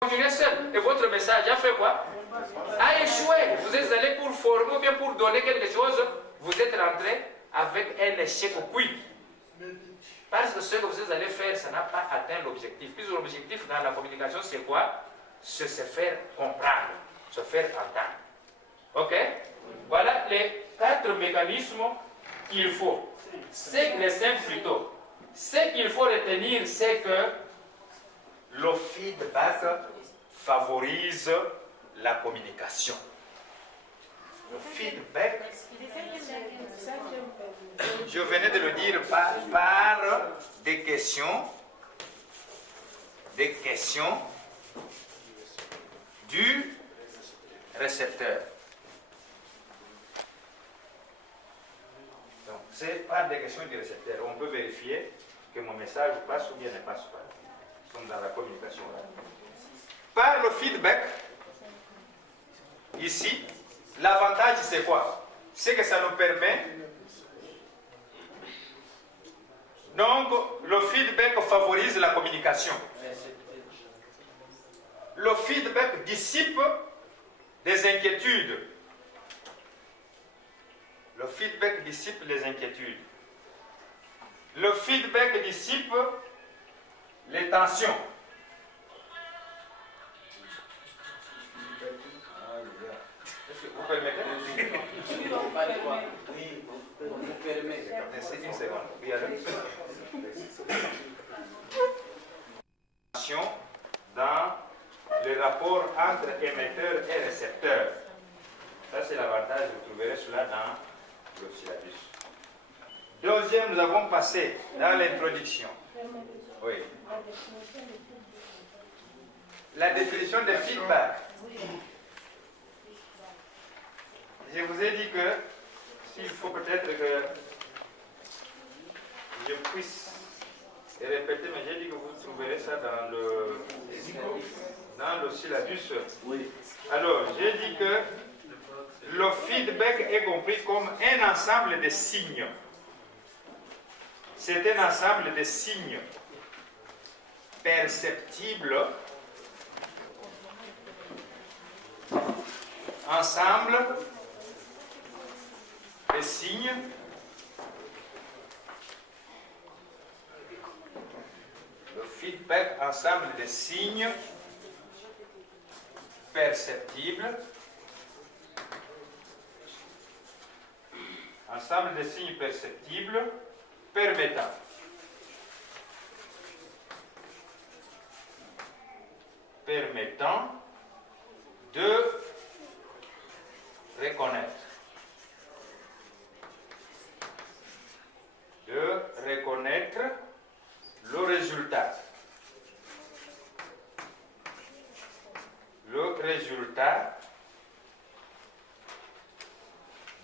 Continuez seul. Et votre message a fait quoi? A échoué. Vous êtes allé pour former ou bien pour donner quelque chose. Vous êtes rentré avec un échec au puits. Parce que ce que vous êtes allé faire, ça n'a pas atteint l'objectif. Puis l'objectif dans la communication, c'est quoi? C'est se faire comprendre, se faire entendre. Ok? Voilà les 4 mécanismes qu'il faut. C'est les 5 plutôt. Ce qu'il faut retenir, c'est que le feedback favorise la communication. Le feedback, je venais de le dire, par des questions du récepteur. Donc, c'est par des questions du récepteur. On peut vérifier que mon message passe ou bien ne passe pas. Nous sommes dans la communication. Par le feedback, ici, l'avantage c'est quoi? C'est que ça nous permet. Donc, le feedback favorise la communication. Le feedback dissipe des inquiétudes. Le feedback dissipe les inquiétudes. Le feedback dissipe les tensions. Vous permettez? Oui, vous permettez. C'est une seconde. Dans le rapport entre émetteur et récepteur. Ça, c'est l'avantage, vous trouverez cela dans le syllabus. Deuxième, nous avons passé dans l'introduction. Oui. La définition de feedback. Je vous ai dit que s'il faut peut-être que je puisse répéter, mais j'ai dit que vous trouverez ça dans le syllabus. Oui. Alors, j'ai dit que le feedback est compris comme un ensemble de signes. C'est un ensemble de signes perceptibles ensemble de signes le feedback, ensemble de signes perceptibles permettant de reconnaître le résultat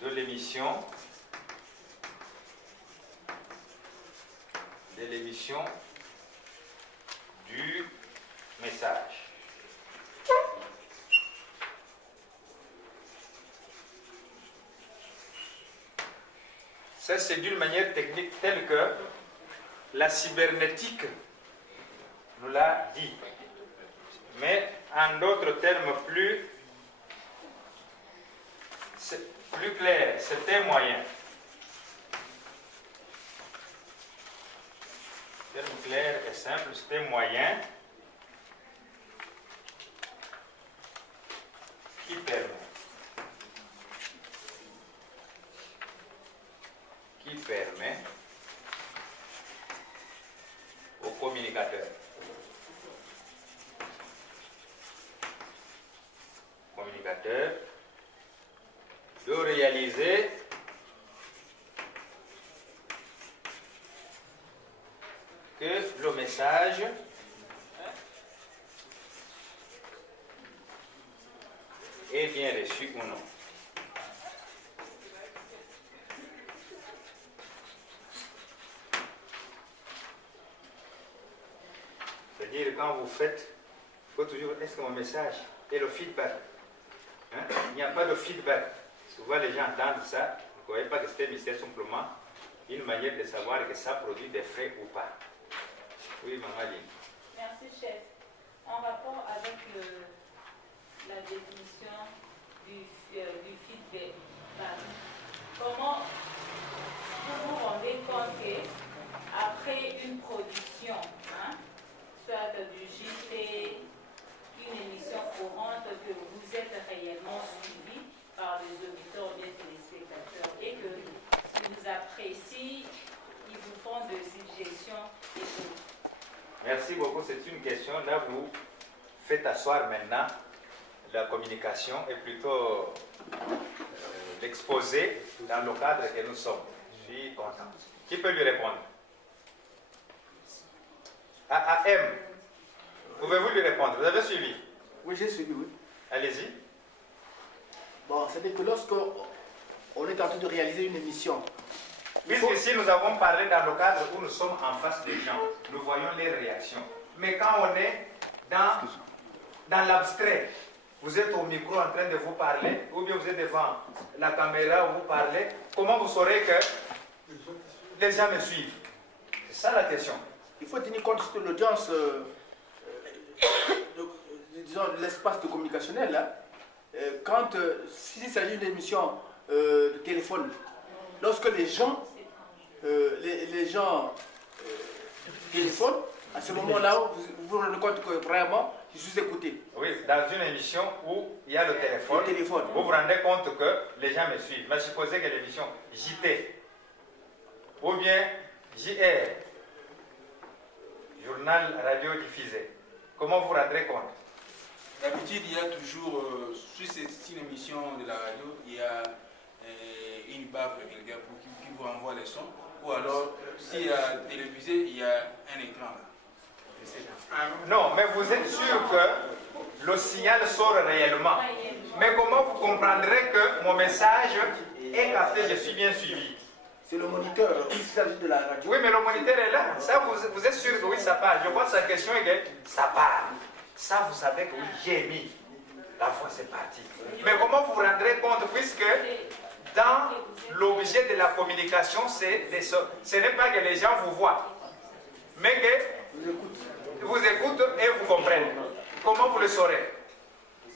de l'émission du message. Ça, c'est d'une manière technique telle que la cybernétique nous l'a dit. Mais en d'autres termes plus clairs, c'est un moyen. Terme clair et simple, c'est un moyen qui permet au communicateur de réaliser que le message est bien reçu ou non. C'est-à-dire, quand vous faites, il faut toujours, est-ce que mon message est le feedback? Hein? Il n'y a pas de feedback. Souvent, les gens entendent ça. Vous ne croyez pas que c'est un mystère, simplement une manière de savoir que ça produit des faits ou pas. Oui, Maman Lynn. Merci, chef. En rapport avec la définition du feedback, comment vous vous rendez compte qu'après une production, soit du JT, une émission courante, que vous êtes réellement suivi par les auditeurs ou les téléspectateurs et que vous apprécient, ils vous font des suggestions et tout. Merci beaucoup, c'est une question. Là, vous faites asseoir maintenant la communication et plutôt l'exposer dans le cadre que nous sommes. Je suis content. Qui peut lui répondre? AM, pouvez-vous lui répondre? Vous avez suivi? Oui, j'ai suivi, oui. Allez-y. Bon, c'est-à-dire que lorsqu'on est en train de réaliser une émission, Puisqu'ici nous avons parlé dans le cadre où nous sommes en face des gens, nous voyons les réactions. Mais quand on est dans l'abstrait, vous êtes au micro en train de vous parler, ou bien vous êtes devant la caméra où vous parlez, comment vous saurez que les gens me suivent? C'est ça la question. Il faut tenir compte de l'audience, disons, l'espace de communicationnel. Là, s'il s'agit d'une émission de téléphone, lorsque les gens téléphonent, à ce moment-là, vous vous rendez compte que vraiment, je suis écouté. Oui, dans une émission où il y a le téléphone, vous vous rendez compte que les gens me suivent. Mais supposez que l'émission JT ou bien JR, journal radio diffusé, comment vous vous rendrez compte? D'habitude, il y a toujours, sur cette émission de la radio, il y a une baffe de quelqu'un qui vous envoie les sons. Ou alors, s'il y a télévisé, il y a un écran là. Non, mais vous êtes sûr que le signal sort réellement. Mais comment vous comprendrez que mon message est capté, je suis bien suivi? C'est le moniteur, il s'agit de la radio. Oui, mais le moniteur est là. Ça, vous êtes sûr que oui, ça parle. Je vois sa question et que ça parle. Ça, vous savez que oui, j'ai mis. La fois, c'est parti. Mais comment vous vous rendrez compte, puisque dans l'objet de la communication, ce n'est pas que les gens vous voient, mais que vous écoutent et vous comprennent. Comment vous le saurez?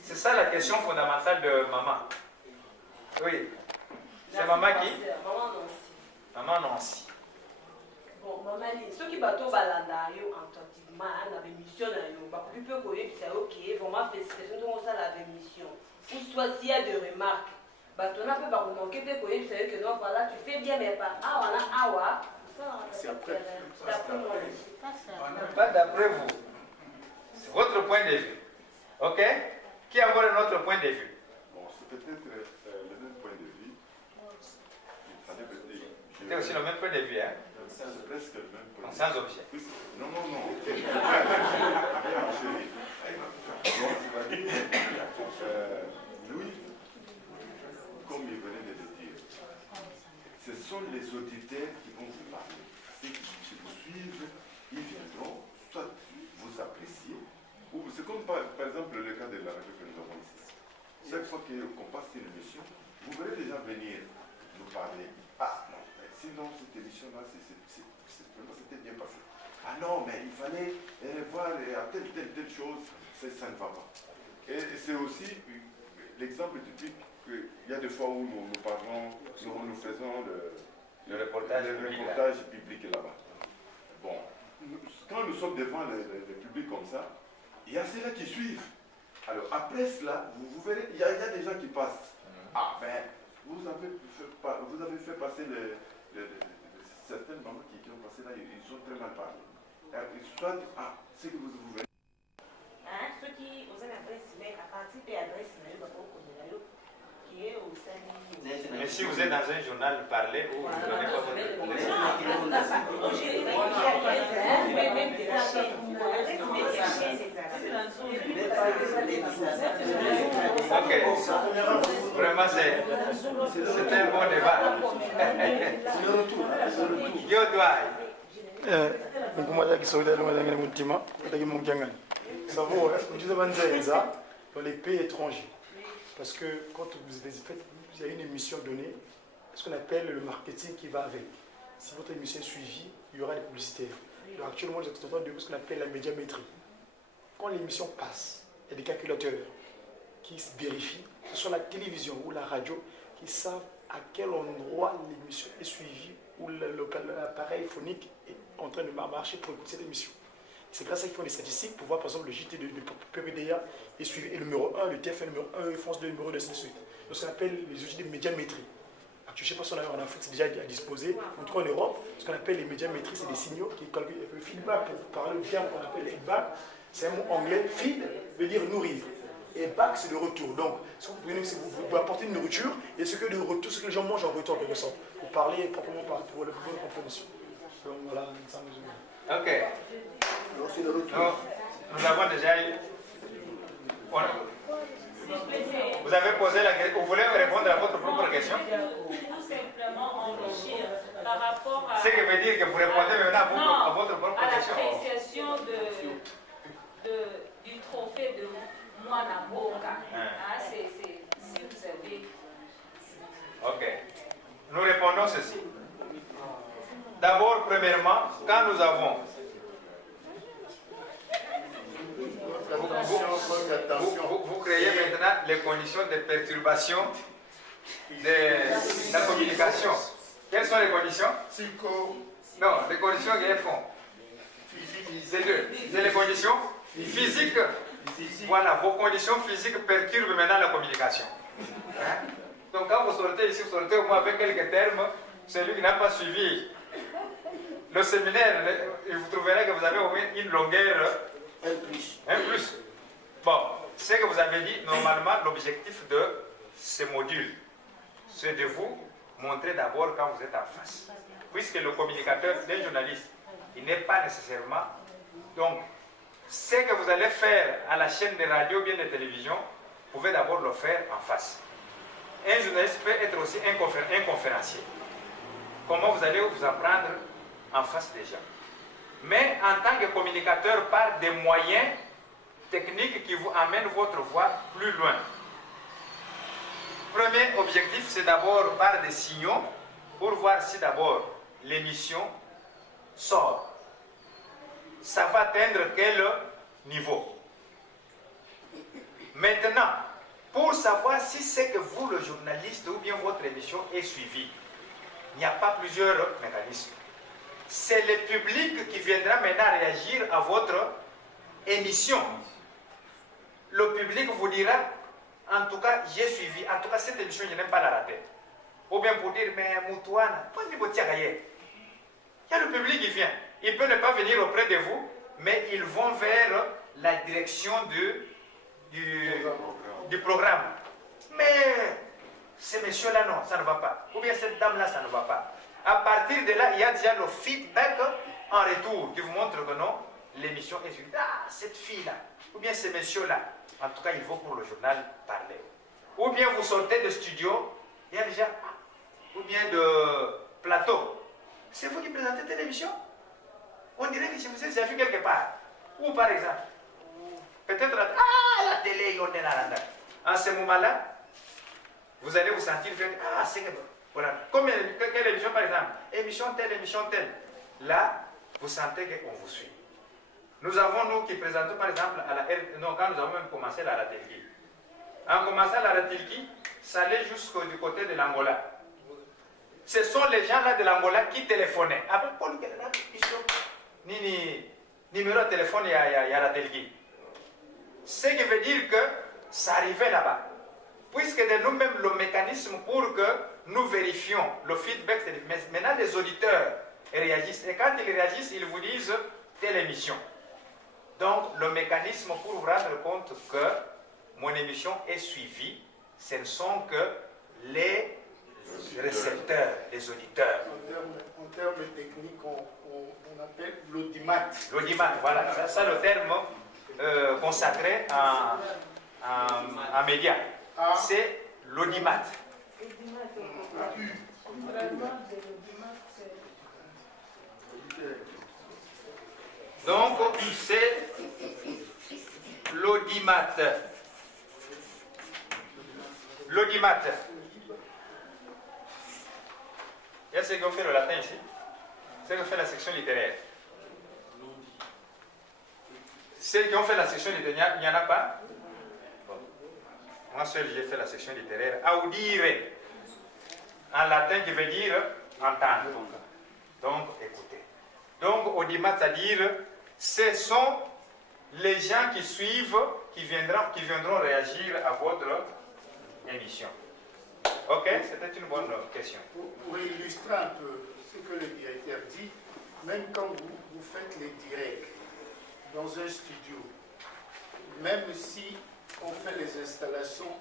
C'est ça la question fondamentale de maman. Oui. C'est maman qui? Maman Nancy. Maman Nancy. Bon, maman, ceux qui battent balanda yo attentivement na émission na yo, ba plus peu connaître ça OK, vraiment félicitations de ça la émission. Ou soit s'il y a des remarques, bah ton appel va manquer de connaître ça que non voilà, tu fais bien mais pas voilà awa. C'est après. Pas d'après vous. C'est votre point de vue. OK? Qui a un autre point de vue? Bon, c'est peut-être le même point de vue. C'est aussi le même point de vue, hein? C'est presque le même point de vue. Sans objet. Non, non, non. Louis, comme il venait de le dire, ce sont les auditeurs qui vont vous parler. Ceux qui vous suivent, ils viendront, soit vous apprécier, ou c'est comme par exemple le cas de la radio que nous avons ici. Chaque fois qu'on passe une émission, vous verrez les gens venir nous parler. Ah non, mais sinon cette émission-là, c'était bien passé. Ah non, mais il fallait revoir à telle chose, ça ne va pas. Et c'est aussi l'exemple typique qu'il y a des fois où nous parlons, nous faisons le reportage public là-bas. Bon, quand nous sommes devant le public comme ça, il y a ceux-là qui suivent. Alors après cela, vous verrez, il y a des gens qui passent. Ah ben, vous avez fait passer certaines mamans qui ont passé là, ils ont très mal parlé. Soit, c'est que vous venez. Ceux qui ont une adresse mail, à partir de l'adresse mail, qui est au sein. Mais si vous êtes dans un journal parlé, vous ne donnez pas votre Ok. Vraiment, c'est un bon débat. Yo dois. Dans les pays étrangers. Parce que quand vous avez une émission donnée, ce qu'on appelle le marketing qui va avec. Si votre émission est suivie, il y aura des publicitaires. Alors actuellement, vous êtes en train de ce qu'on appelle la médiamétrie. quand l'émission passe, il y a des calculateurs qui se vérifient, que ce soit la télévision ou la radio, qui savent à quel endroit l'émission est suivie ou l'appareil phonique est en train de marcher pour écouter cette émission. C'est grâce à ça qu'ils font des statistiques pour voir par exemple le JT de PPDA est suivi, et le numéro 1, le TF1 numéro 1, France 2 numéro 2, ainsi de suite. Donc ça s'appelle les outils de médiamétrie. Je ne sais pas si en Afrique c'est déjà à disposer, en tout cas en Europe, ce qu'on appelle les médiamétries, c'est des signaux qui calculent le feedback, pour parler du terme qu'on appelle le feedback, c'est un mot anglais, feed veut dire nourrir. Et back, c'est le retour. Donc, ce que vous prenez, c'est que vous apportez une nourriture, et ce que les gens mangent en retour, en quelque sorte, pour parler proprement pour la bonne compréhension. Donc, voilà, ça me Ok. Nous avons déjà eu. Vous avez posé la question. Vous voulez répondre à votre propre question? Tout simplement enrichir par rapport à. Ce qui veut dire que vous répondez maintenant à votre propre question. À l'appréciation du trophée de Mwana Boka. Si vous avez. Ok. Nous répondons ceci. D'abord, premièrement, quand nous avons. Vous créez maintenant les conditions de perturbation de la communication. Quelles sont les conditions? Non, les conditions qu'elles font. C'est deux. C'est les conditions physiques. Voilà, vos conditions physiques perturbent maintenant la communication. Hein? Donc quand vous sortez ici, vous sortez au moins avec quelques termes. Celui qui n'a pas suivi le séminaire, vous trouverez que vous avez au moins une longueur. Un plus. Bon, ce que vous avez dit, normalement, l'objectif de ce module, c'est de vous montrer d'abord quand vous êtes en face. Puisque le communicateur, le journaliste, il n'est pas nécessairement. Donc, ce que vous allez faire à la chaîne de radio ou bien de télévision, vous pouvez d'abord le faire en face. Un journaliste peut être aussi un conférencier. Comment vous allez vous en prendre en face des gens. Mais en tant que communicateur, par des moyens techniques qui vous amènent votre voix plus loin. Premier objectif, c'est d'abord par des signaux pour voir si d'abord l'émission sort. Ça va atteindre quel niveau. Maintenant, pour savoir si c'est que vous, le journaliste, ou bien votre émission est suivie, il n'y a pas plusieurs mécanismes. C'est le public qui viendra maintenant réagir à votre émission. Le public vous dira, en tout cas, j'ai suivi, en tout cas, cette émission, je n'aime pas la rater. Ou bien pour dire, mais Moutouane, pas du il y a le public qui vient. Il peut ne pas venir auprès de vous, mais ils vont vers la direction du programme. Mais ce monsieur-là, non, ça ne va pas. Ou bien cette dame-là, ça ne va pas. À partir de là, il y a déjà le feedback en retour qui vous montre que non, l'émission est suivie. Ah, cette fille-là, ou bien ce monsieur-là, en tout cas, il faut pour le journal parler. Ou bien vous sortez de studio, il y a déjà, ou bien de plateau. C'est vous qui présentez telle émission? On dirait que je vous ai déjà vu quelque part. Ou par exemple, peut-être la télé, on est là. En ce moment-là, vous allez vous sentir faire, ah, c'est que voilà. Comme quelle émission par exemple? Émission telle. Là, vous sentez qu'on vous suit. Nous avons, nous, qui présentons par exemple, quand nous avons même commencé la Ratelki. En commençant la Ratelki, ça allait jusqu'au côté de l'Angola. Ce sont les gens là de l'Angola qui téléphonaient. Après, numéro de téléphone, il y a Ratelki. Ce qui veut dire que ça arrivait là-bas. Puisque de nous-mêmes, le mécanisme pour que nous vérifions le feedback, c'est maintenant les auditeurs réagissent. Et quand ils réagissent, ils vous disent telle émission. Donc, le mécanisme pour vous rendre compte que mon émission est suivie, ce ne sont que les récepteurs, les auditeurs. En termes techniques, on appelle l'audimat. L'audimat, voilà. Ça, le terme consacré en médias. C'est l'audimat. Donc, c'est l'audimat. L'audimat. Il y a ce qu'on fait le latin ici. C'est ce qu'on fait la section littéraire. Ceux qui ont fait la section littéraire, il n'y en a pas? Bon. Moi seul, j'ai fait la section littéraire. Audire, en latin, qui veut dire entendre. Donc, écoutez. Donc, audimat, c'est-à-dire, ce sont les gens qui suivent, qui viendront réagir à votre émission. Ok, c'était une bonne question. Pour illustrer un peu ce que le directeur dit, même quand vous faites les directs dans un studio, même si on fait les installations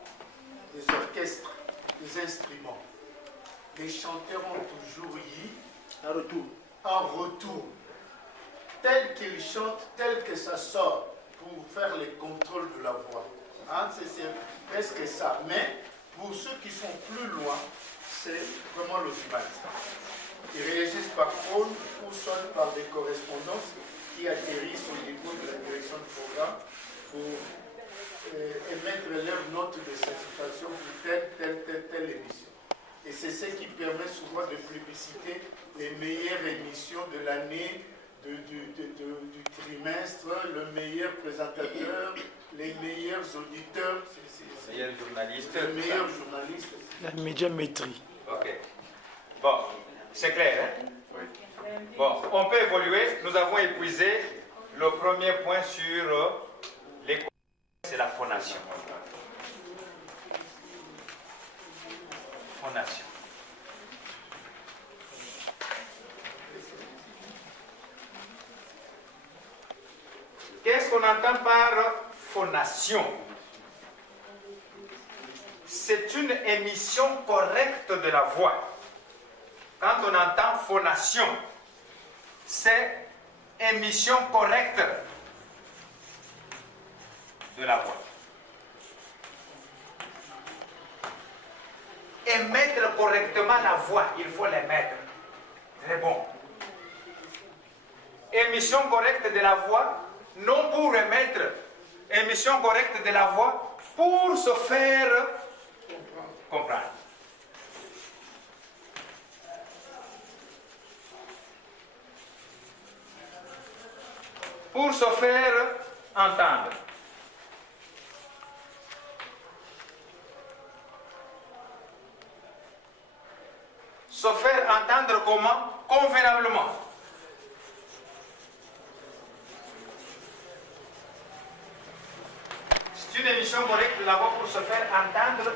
des orchestres, des instruments, les chanteurs ont toujours eu un retour, tel qu'ils chantent, tel que ça sort, pour faire les contrôles de la voix. Hein, c'est presque ça. Mais pour ceux qui sont plus loin, c'est vraiment l'audimat. Ils réagissent par phone ou soit par des correspondances qui atterrissent au niveau de la direction du programme pour émettre leur note de satisfaction pour telle émission. Et c'est ce qui permet souvent de plébisciter les meilleures émissions de l'année, du trimestre, le meilleur présentateur, les meilleurs auditeurs, Les meilleurs journalistes. les meilleurs journalistes. La médiamétrie. Ok. Bon, c'est clair, hein? Oui. Bon, on peut évoluer. Nous avons épuisé le premier point sur les c'est la phonation. Phonation. Qu'est-ce qu'on entend par phonation? C'est une émission correcte de la voix. Quand on entend phonation, c'est émission correcte de la voix. Émettre correctement la voix, il faut l'émettre. Très bon. Émission correcte de la voix, non pour émettre. Émission correcte de la voix pour se faire comprendre. Pour se faire entendre. Se faire entendre comment? Convenablement. C'est une émission correcte de la voix pour se faire entendre,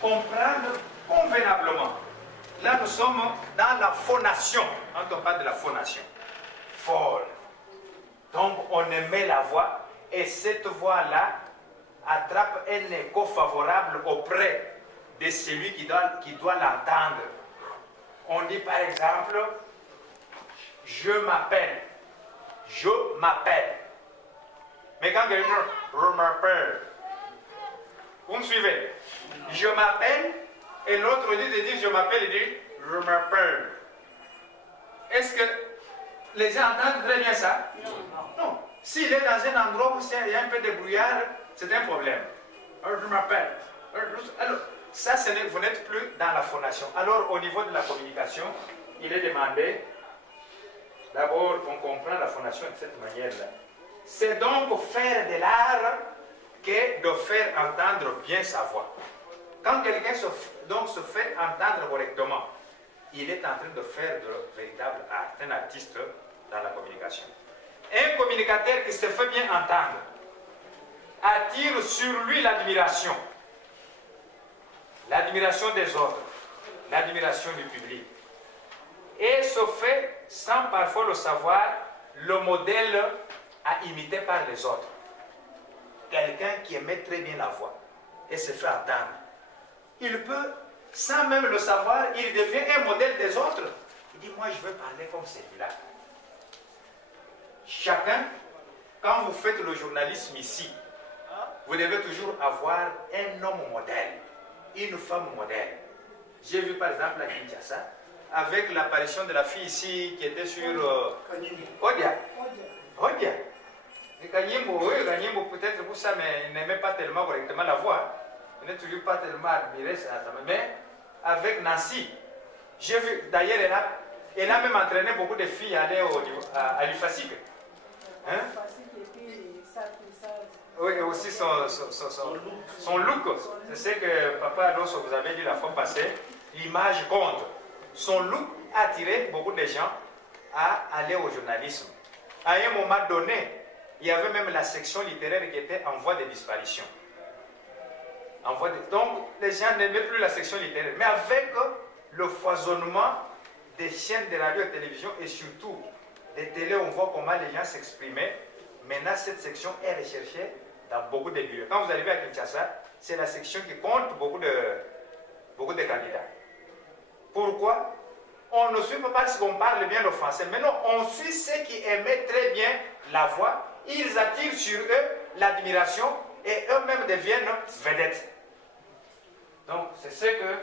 comprendre convenablement. Là, nous sommes dans la phonation. Quand on parle de la phonation. Fort. Donc, on émet la voix et cette voix-là attrape un écho favorable auprès de celui qui doit l'entendre. On dit par exemple, je m'appelle. Je m'appelle. Mais quand quelqu'un dit, je m'appelle, vous me suivez? Je m'appelle, et l'autre dit de dire je m'appelle, il dit je m'appelle. Est-ce que les gens entendent très bien ça? Non. S'il est dans un endroit où il y a un peu de brouillard, c'est un problème. Je m'appelle. Alors, ça, vous n'êtes plus dans la phonation. Alors, au niveau de la communication, il est demandé, d'abord, on comprend la phonation de cette manière-là. C'est donc faire de l'art que de faire entendre bien sa voix. Quand quelqu'un se fait entendre correctement, il est en train de faire de véritable art, un artiste dans la communication. Un communicateur qui se fait bien entendre attire sur lui l'admiration. L'admiration des autres, l'admiration du public. Et se fait, sans parfois le savoir, le modèle à imiter par les autres. Quelqu'un qui émet très bien la voix et se fait entendre. Il peut, sans même le savoir, il devient un modèle des autres. Il dit, moi je veux parler comme celui-là. Chacun, quand vous faites le journalisme ici, vous devez toujours avoir un homme modèle, une femme modèle. J'ai vu par exemple à Kinshasa, avec l'apparition de la fille ici qui était sur Odia. Odia. Et Kanyimbo, oui, Kanyimbo peut-être pour ça, mais il n'aimait pas tellement correctement la voix. Il n'est toujours pas tellement admiré ça. Mais avec Nancy, j'ai vu, d'ailleurs, elle a même entraîné beaucoup de filles à aller à l'UFASIC. Hein? Oui, et aussi son look. C'est ce que Papa Alonso vous avait dit la fois passée. L'image compte. Son look a attiré beaucoup de gens à aller au journalisme. À un moment donné, il y avait même la section littéraire qui était en voie de disparition. Donc, les gens n'aimaient plus la section littéraire. Mais avec le foisonnement des chaînes de radio et de télévision et surtout des télés, on voit comment les gens s'exprimaient. Maintenant, cette section est recherchée dans beaucoup de lieux. Quand vous arrivez à Kinshasa, c'est la section qui compte beaucoup de candidats. Pourquoi? On ne suit pas parce qu'on parle bien le français. Mais non, on suit ceux qui aimaient très bien la voix. Ils attirent sur eux l'admiration et eux-mêmes deviennent vedettes. Donc, c'est ce que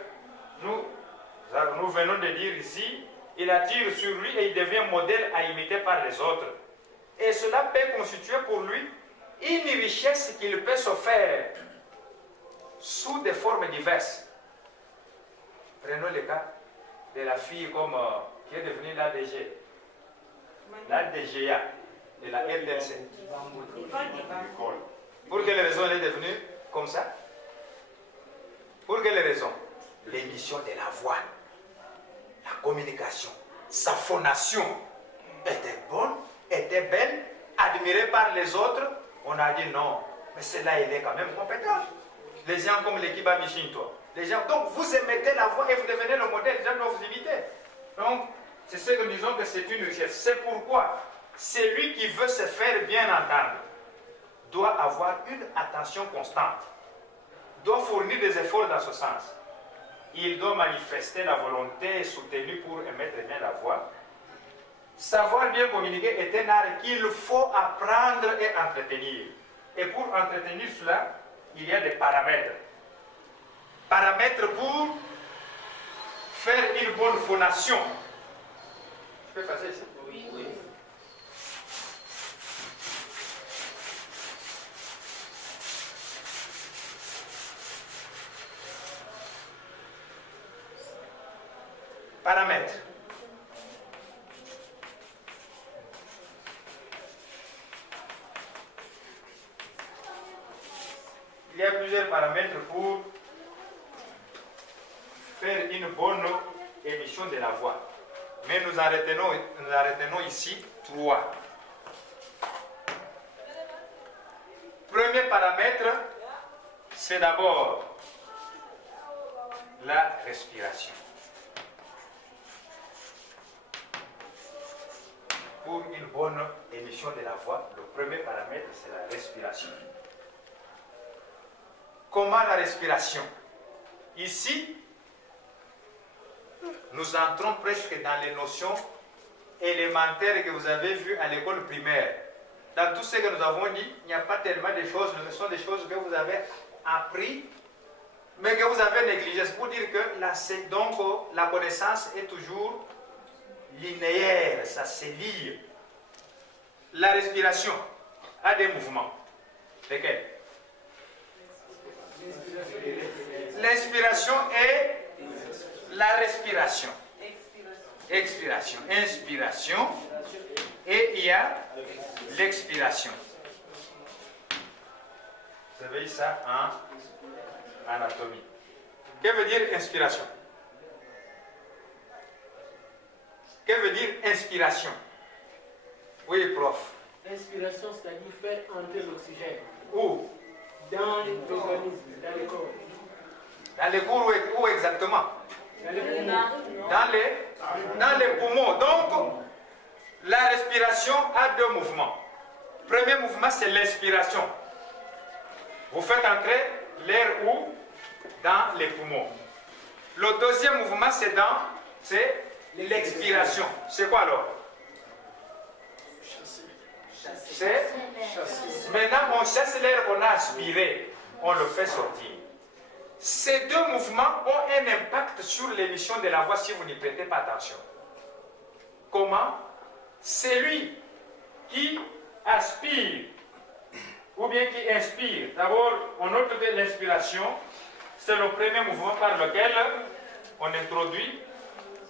nous venons de dire ici. Il attire sur lui et il devient modèle à imiter par les autres. Et cela peut constituer pour lui une richesse qu'il peut se faire sous des formes diverses. Prenons le cas de la fille qui est devenue l'ADG, la DGA de la RDC. Pour quelle raison elle est devenue comme ça? Pour quelle raison? L'émission de la voix, la communication, sa phonation était bonne, était belle, admirée par les autres. On a dit non, mais celle-là, elle est quand même compétente. Les gens comme l'équipe à Michinto. Les gens, donc vous émettez la voix et vous devenez le modèle, les gens doivent vous imiter. Donc, c'est ce que nous disons que c'est une richesse. C'est pourquoi celui qui veut se faire bien entendre doit avoir une attention constante, doit fournir des efforts dans ce sens. Il doit manifester la volonté soutenue pour émettre bien la voix. Savoir bien communiquer est un art qu'il faut apprendre et entretenir. Et pour entretenir cela, il y a des paramètres. Paramètres pour faire une bonne phonation. Je peux passer ici? Oui. Paramètres. Il y a plusieurs paramètres pour faire une bonne émission de la voix. Mais nous en retenons ici 3. Premier paramètre, c'est d'abord la respiration. Pour une bonne émission de la voix, le premier paramètre, c'est la respiration. Comment la respiration? Ici, nous entrons presque dans les notions élémentaires que vous avez vues à l'école primaire. Dans tout ce que nous avons dit, il n'y a pas tellement de choses, ce sont des choses que vous avez appris, mais que vous avez négligées. C'est pour dire que la connaissance est toujours linéaire, ça se lie. La respiration a des mouvements. Lesquels? L'inspiration et la respiration. Expiration. Inspiration. Et il y a l'expiration. Vous savez ça en anatomie. Que veut dire inspiration? Que veut dire inspiration? Oui, prof. Inspiration, c'est-à-dire faire entrer l'oxygène. Où? Dans l'organisme, dans le corps. Dans les cours, où exactement? Dans les poumons. Dans les poumons. Donc, la respiration a 2 mouvements. Premier mouvement, c'est l'inspiration. Vous faites entrer l'air où? Dans les poumons. Le deuxième mouvement, c'est l'expiration. C'est quoi alors? C'est maintenant on chasse l'air qu'on a aspiré, on le fait sortir. Ces 2 mouvements ont un impact sur l'émission de la voix si vous n'y prêtez pas attention. Comment? Celui qui aspire ou bien qui inspire. D'abord, on note que l'inspiration, c'est le premier mouvement par lequel on introduit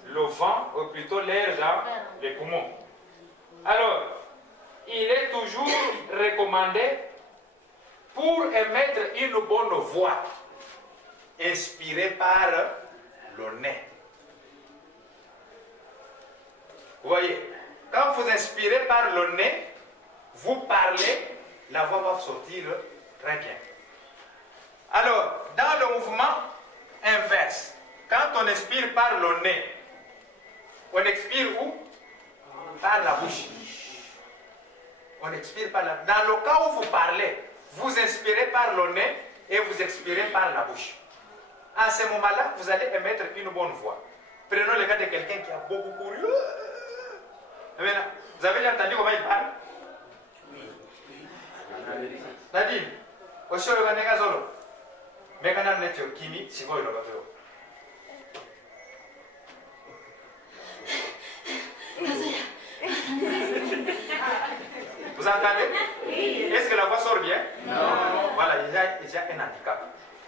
le vent, ou plutôt l'air dans les poumons. Alors, il est toujours recommandé pour émettre une bonne voix, inspirez par le nez. Vous voyez, quand vous inspirez par le nez, vous parlez, la voix va sortir très bien. Alors, dans le mouvement inverse, quand on expire par le nez, on expire où? Par la bouche. On expire par la bouche. Dans le cas où vous parlez, vous inspirez par le nez et vous expirez par la bouche. À ce moment-là, vous allez émettre une bonne voix. Prenons le cas de quelqu'un qui a beaucoup couru. Vous avez déjà entendu comment il parle? Nadine, aussi le gars solo. Mais quand on est kimi, c'est quoi le bateau? Vous entendez? Est-ce que la voix sort bien? Non. Voilà, il y a un handicap.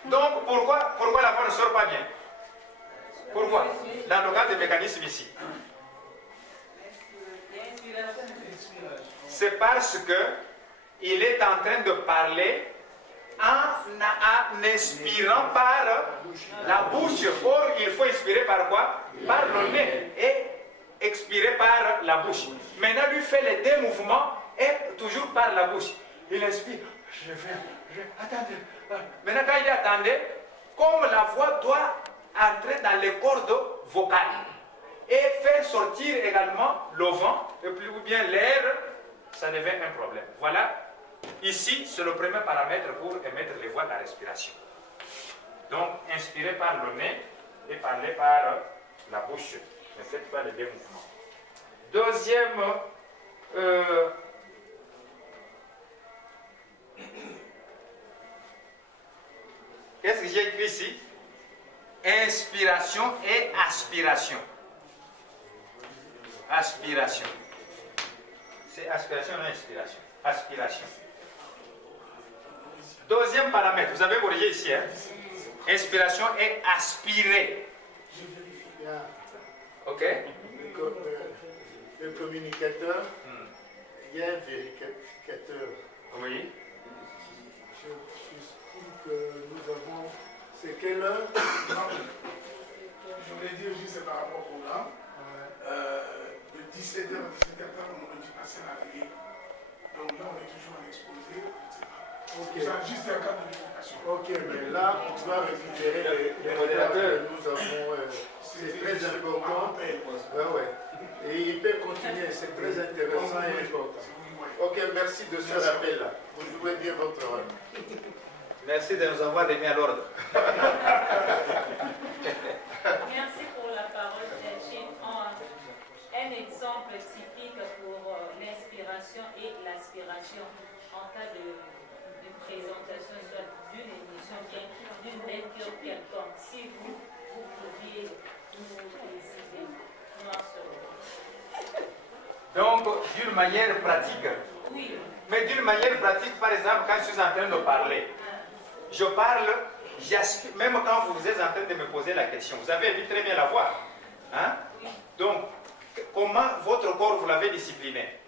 Donc, pourquoi la voix ne sort pas bien? Pourquoi? Dans le cas des mécanismes ici. C'est parce que il est en train de parler en inspirant par la bouche. Or, il faut inspirer par quoi? Par le nez et expirer par la bouche. Maintenant, lui fait les deux mouvements et toujours par la bouche. Il inspire. Attendez. Maintenant, quand il attendait, comme la voix doit entrer dans les cordes vocales et faire sortir également le vent, ou bien l'air, ça devient un problème. Voilà. Ici, c'est le premier paramètre pour émettre les voix de la respiration. Donc, inspirez par le nez et parlez par la bouche. Ne faites pas les deux mouvements. Deuxième, qu'est-ce que j'ai écrit ici? Inspiration et aspiration. Aspiration. C'est aspiration ou inspiration? Aspiration. Deuxième paramètre, vous avez corrigé ici, hein? Inspiration et aspirer. Je vérifie. Ok. Le communicateur, il y a un vérificateur. Oui. J'estime que nous avons. C'est quelle heure? Je voulais dire juste par rapport au programme. De 17h à 17h30, on est passé à l'arrivée. Donc là, on est toujours en exposé. Ok. Ça juste un cas de vérification. Ok, mais là, on doit récupérer les modérateurs que nous avons. C'est très important. Ouais. Et il peut continuer, c'est très intéressant et important. Ok, merci de ce rappel-là. Vous jouez bien votre rôle. Merci de nous avoir remis à l'ordre. Merci pour la parole, Jachin. Un exemple typique pour l'inspiration et l'aspiration en cas de présentation, soit d'une émission, bien d'une lecture quelconque. Si vous pouviez nous décider, Donc, d'une manière pratique. Oui. Mais d'une manière pratique, par exemple, quand je suis en train de parler, je parle, j'aspire, même quand vous êtes en train de me poser la question, vous avez vu très bien la voix. Hein? Donc, comment votre corps vous l'avez discipliné?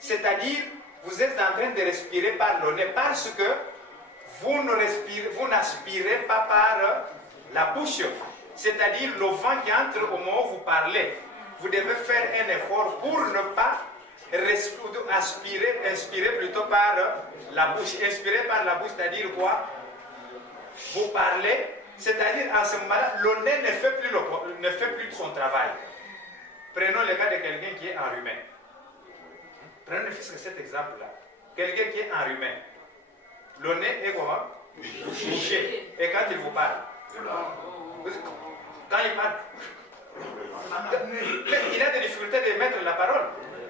C'est-à-dire, vous êtes en train de respirer par le nez parce que vous n'aspirez pas par la bouche. C'est-à-dire, le vent qui entre au moment où vous parlez, vous devez faire un effort pour ne pas inspirer plutôt par la bouche. Inspirer par la bouche, c'est-à-dire quoi? Vous parlez, c'est-à-dire en ce moment-là, le nez ne fait plus son travail. Prenons le cas de quelqu'un qui est enrhumé. Prenons cet exemple-là. Quelqu'un qui est enrhumé. Le nez est comment? Bouché. Et quand il vous parle, quand il parle, il a des difficultés de mettre la parole.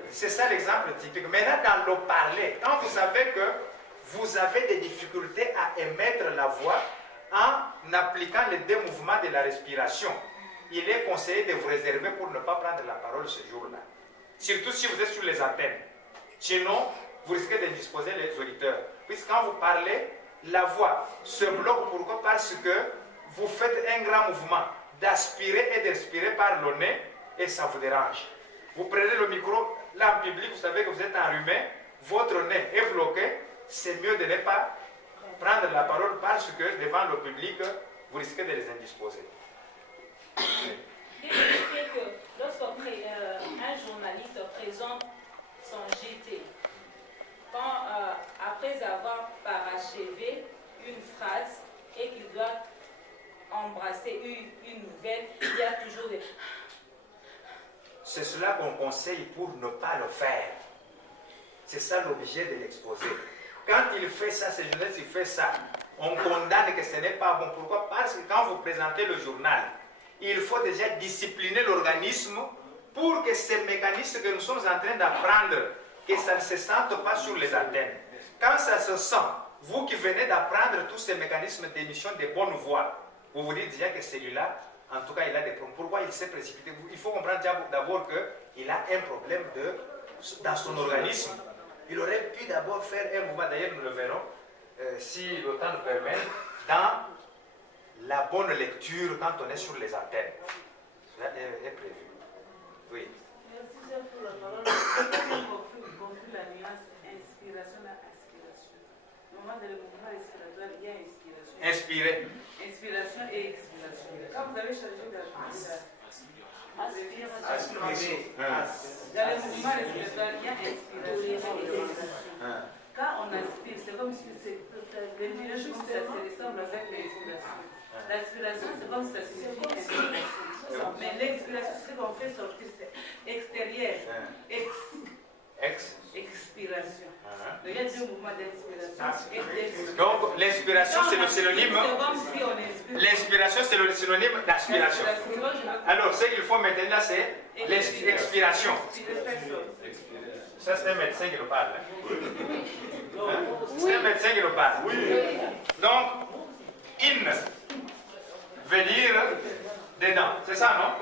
C'est ça l'exemple typique. Maintenant, dans le parler, quand vous savez que vous avez des difficultés à émettre la voix en appliquant les deux mouvements de la respiration, il est conseillé de vous réserver pour ne pas prendre la parole ce jour-là. Surtout si vous êtes sur les antennes. Sinon, vous risquez de disposer les auditeurs. Puisque quand vous parlez, la voix se bloque. Pourquoi? Parce que vous faites un grand mouvement d'aspirer et d'expirer par le nez et ça vous dérange. Vous prenez le micro, là en public, vous savez que vous êtes enrhumé, votre nez est bloqué, c'est mieux de ne pas prendre la parole parce que devant le public, vous risquez de les indisposer. Qu'est-ce qui fait que lorsqu'un journaliste présente son GT, quand après avoir parachevé une phrase et qu'il doit embrasser une nouvelle, il y a toujours des... C'est cela qu'on conseille pour ne pas le faire. C'est ça l'objet de l'exposé. Quand il fait ça, ce journaliste, il fait ça. On condamne que ce n'est pas bon. Pourquoi? Parce que quand vous présentez le journal, il faut déjà discipliner l'organisme pour que ces mécanismes que nous sommes en train d'apprendre, que ça ne se sente pas sur les antennes. Quand ça se sent, vous qui venez d'apprendre tous ces mécanismes d'émission de bonne voix, vous vous dites déjà que celui-là, en tout cas, il a des problèmes. Pourquoi il s'est précipité? Il faut comprendre d'abord qu'il a un problème dans son organisme. Il aurait pu d'abord faire un mouvement, d'ailleurs nous le verrons, si le temps nous permet, dans la bonne lecture quand on est sur les antennes. Cela est prévu. Oui. Merci, chef, pour la parole. J'ai compris la nuance inspiration à aspiration. Au moment du mouvement respiratoire, il y a inspiration. Inspirer. Inspiration et expiration. Quand vous avez changé d'aspiration, dans le mouvement respiratoire, il y a inspiration et expiration. Quand on aspire, c'est comme si l'inspiration, ça se ressemble avec l'expiration. L'aspiration, c'est comme si ça signifie inspiration. Mais l'expiration, c'est ce qu'on fait sortir, c'est extérieur. Expiration. Donc il y a deux mouvements d'inspiration et d'expiration. Donc l'inspiration, c'est le synonyme. C'est comme si on inspire. L'inspiration, c'est le synonyme d'aspiration. Alors, ce qu'il faut maintenant, c'est l'expiration. Ça, c'est un médecin qui nous parle. C'est un médecin qui nous parle. Donc, in veut dire dedans. C'est ça, non?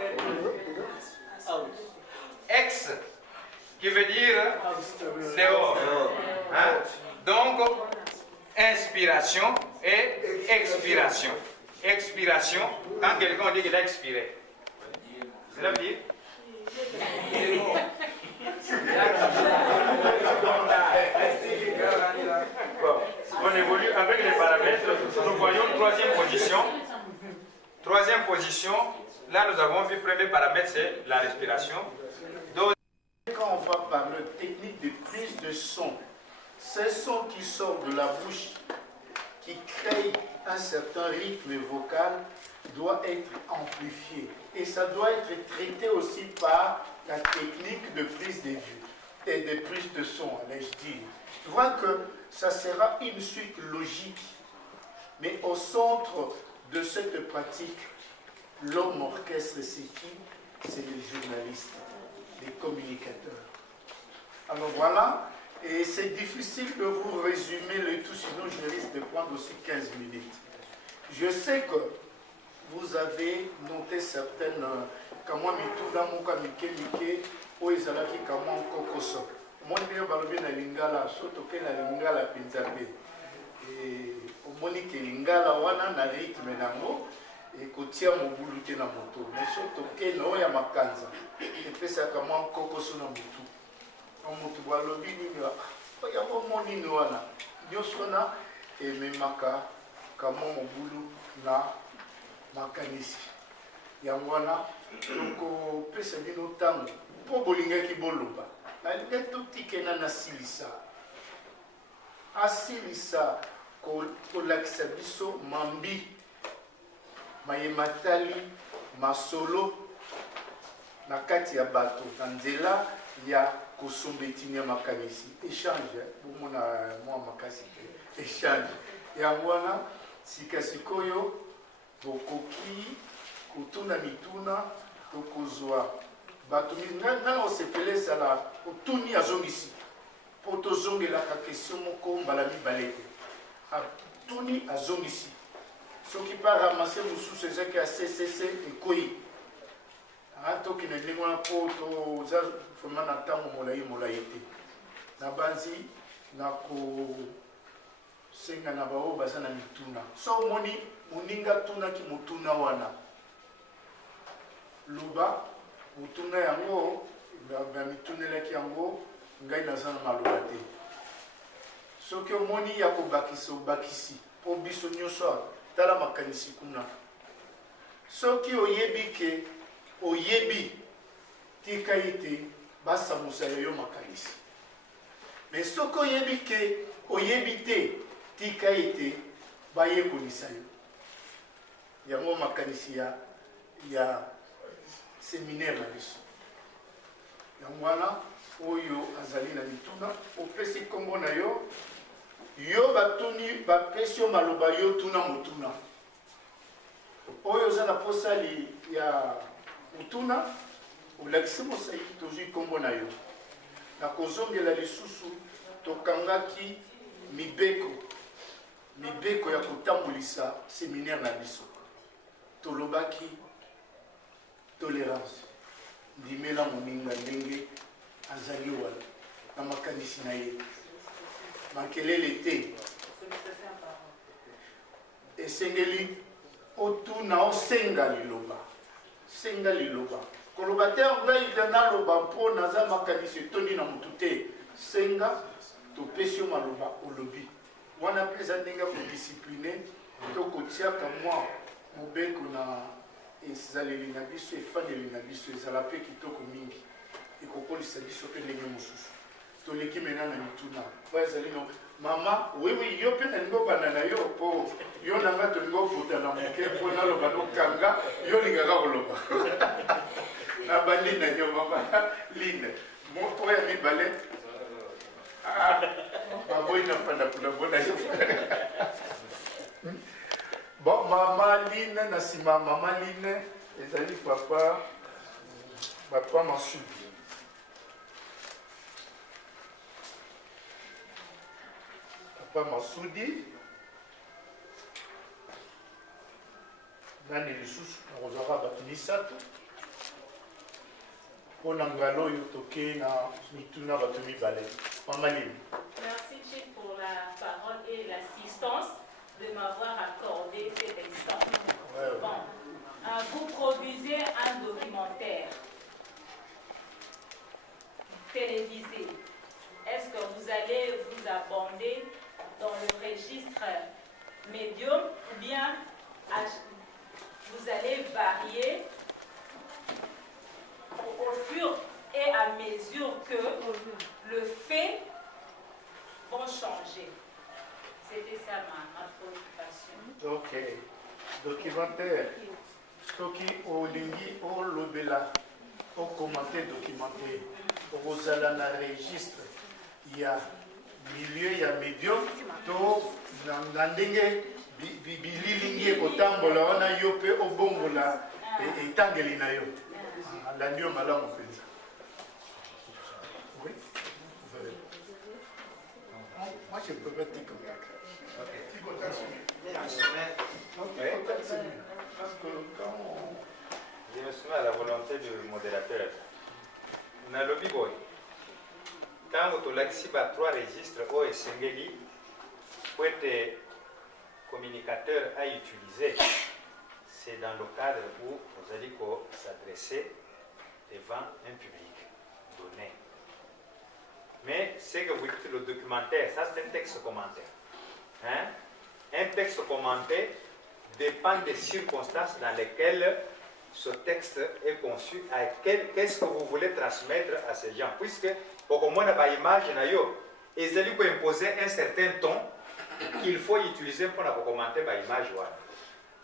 Ex, qui veut dire dehors. Hein? Donc, inspiration et expiration. Expiration, quand quelqu'un dit qu'il a expiré. Cela veut dire? Bon, on évolue avec les paramètres. Nous voyons troisième position. Troisième position, là nous avons vu, premier paramètre, c'est la respiration. Quand on va parler de technique de prise de son, ces sons qui sortent de la bouche, qui créent un certain rythme vocal, doit être amplifié. Et ça doit être traité aussi par la technique de prise de vue et de prise de son, allais-je dire. Je vois que ça sera une suite logique, mais au centre de cette pratique, l'homme orchestre, c'est qui? C'est les journalistes, les communicateurs. Alors voilà, et c'est difficile de vous résumer le tout, sinon je risque de prendre aussi 15 minutes. Je sais que vous avez noté certaines, comment mituna moka mike, ou ezalaki comment kokoso. Moi, je suis na lingala, surtout que na lingala pinzabe. Et au monique lingala wana na rythme nango. Et kotia mobulu te na moto mais surtout ke no ya makanza epesaka mwa kokoso na motu omutu balobi nini ya bomoni ni wana nyonso na ememaka kamwa mobulu na makanisi yango wana tokopesa bino ntango mpo bolingaki boloba nalingi totikena na silisa asilisa kolakisa biso mambi mayematali masolo na kati ya bato na nzela ya kosomba etini ya makanisi échange bomona mwa makasi te échange yango wana sikasikoyo bokoki kotuna mituna tokozwa bato ngana osepele ezala otuni azongisi mpo tozongelaka question moko mbala mibale te atuni azongisi soki pa ramase mosusu ezaki ya ccc ekoyi toki na ndenge wana mpo toza vraimen na ntango molai te na banzi na kosenga na baoyo baza na mituna so omoni moninga tunaki motuna wana loba motuna yango bamitunelaki yango ngai naza na maloba te soki omoni ya kobakisa obakisi mpo biso nyonso tala makanisi kuna soki oyebi ke oyebi tika ete basamusa yo makanisi me soki oyebi ke oyebi te tika ete bayekolisa yo yango makanisi ya séminaire na biso yango wana oyo azali na mituna opesi nkombo na yo yo batuni bapesi yo maloba yo tuna motuna oyo oza na posali ya motuna olakisi mosaiki tozwi nkombo na yo na kozongela lisusu tokangaki mibeko ya kotambolisa séminaire na biso tolobaki tolérance ndimela moninga ndenge azali wana na makanisi na ye makelele te esengeli otuna osenga liloba senga liloba koloba te ngai naloba mpo naza makanisi etondi na motu te senga topesi yo maloba olobi wana mpe eza ndenge ya kodiscipline to kotiaka mwa mobeko na ezaleli na biso efandeli na biso ezala mpe kitoko mingi ekokolisa biso mpe ndenge mosusu toleki mena na mituna po ezali no mama wewe yo mpe nalingi obanda na yo mpo yo nanga tolingi okota na moke mpo naloba nokanga yo lingaka koloba nabandi na yo mama line oyo ya mibale baboyi na fanda kuna bona yo bon mama line na nsima mama line ezali papa Masudi papa Masudi nani lisusu nakozwaka bato misato mpo na ngalo oyo tokei na mituna bato mibale mama line. Merci Chief pour la parole et l'assistance de m'avoir accordé cet instant. Bon, vous produisez un documentaire télévisé. Est-ce que vous allez vous abonder dans le registre médium ou bien vous allez varier au fur et à mesure que le fait vont changer? C'était ça ma préoccupation. Ok. Documentaire. Soki olingi olobela okomante documentaire okozala na registre ya milieu ya médium to na ndenge bililingi ekotambola wana yo mpe obongola etangeli na yo alandi yo malamu mpenza. Oui. Moi je peux pas dire comme ça. Je me soumets à la volonté du modérateur. Na lobby boy. Quand tu as 3 registres O et Sengeli, pour être communicateur à utiliser, c'est dans le cadre où vous allez s'adresser devant un public donné. Mais ce que vous dites, le documentaire, ça c'est un texte commenté. Hein? Un texte commenté dépend des circonstances dans lesquelles ce texte est conçu. Qu'est-ce que vous voulez transmettre à ces gens? Puisque, au moins, dans l'image, ils ont imposer un certain ton qu'il faut utiliser pour commenter l'image.